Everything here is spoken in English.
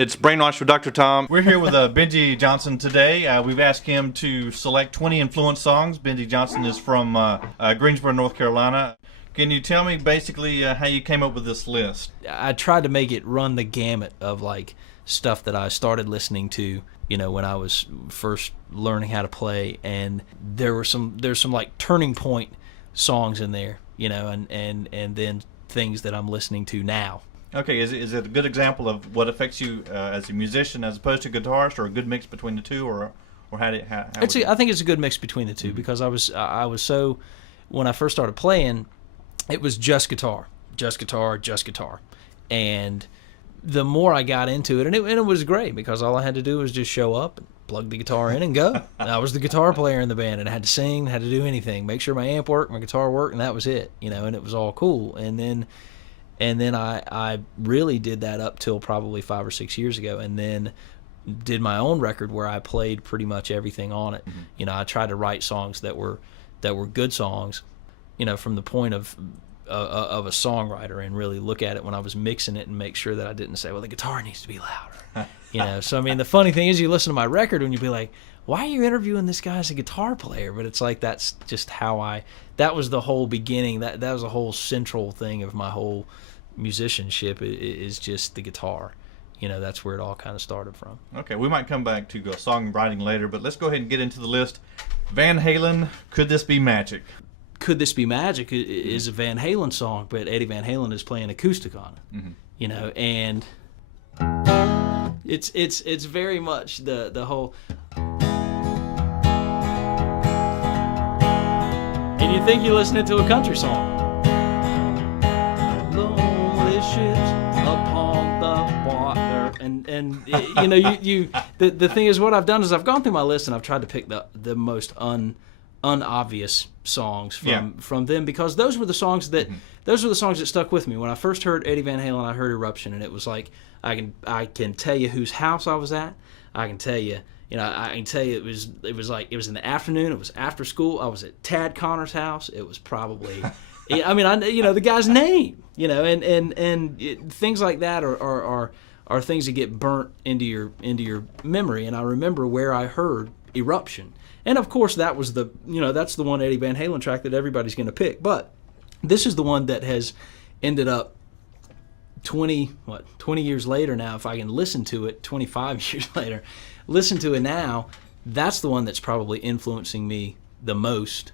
It's Brainwash with Dr. Tom. We're here with BenjyJohnson today. We've asked him to select 20 influence songs. BenjyJohnson is from Greensboro, North Carolina. Can you tell me basically how you came up with this list? I tried to make it run the gamut of like stuff that I started listening to, you know, when I was first learning how to play, and there's some like turning point songs in there, you know, and then things that I'm listening to now. Okay, is it a good example of what affects you as a musician as opposed to a guitarist, or a good mix between the two, or how I think it's a good mix between the two, because I was so, when I first started playing, it was just guitar, and the more I got into it, and it was great, because all I had to do was just show up and plug the guitar in and go. I was the guitar player in the band, and I had to sing, had to do anything, make sure my amp worked, my guitar worked, and that was it, you know, and it was all cool. And then I really did that up till probably 5 or 6 years ago, and then did my own record where I played pretty much everything on it. Mm-hmm. You know, I tried to write songs that were good songs, you know, from the point of a songwriter, and really look at it when I was mixing it and make sure that I didn't say, well, the guitar needs to be louder. You know, so I mean, the funny thing is, you listen to my record and you'd be like, why are you interviewing this guy as a guitar player? But it's like, that's just how that was the whole beginning. That was a whole central thing of my whole musicianship, is just the guitar. You know, that's where it all kind of started from. Okay, we might come back to songwriting later, but let's go ahead and get into the list. Van Halen, Could This Be Magic? Could This Be Magic is a Van Halen song, but Eddie Van Halen is playing acoustic on it. Mm-hmm. You know, and it's very much the whole. And you think you're listening to a country song. Lonely ships upon the water, and you know, the thing is, what I've done is I've gone through my list and I've tried to pick the most unobvious songs from them, because those were the songs that stuck with me. When I first heard Eddie Van Halen, I heard Eruption, and it was like, I can tell you whose house I was at. I can tell you, I can tell you it was like, it was in the afternoon, it was after school, I was at Tad Connor's house. It was probably I mean, the guy's name, and things like that are things that get burnt into your memory. And I remember where I heard Eruption. And of course, that was that's the one Eddie Van Halen track that everybody's going to pick. But this is the one that has ended up 20 years later now. If I can listen to it, 25 years later, listen to it now, that's the one that's probably influencing me the most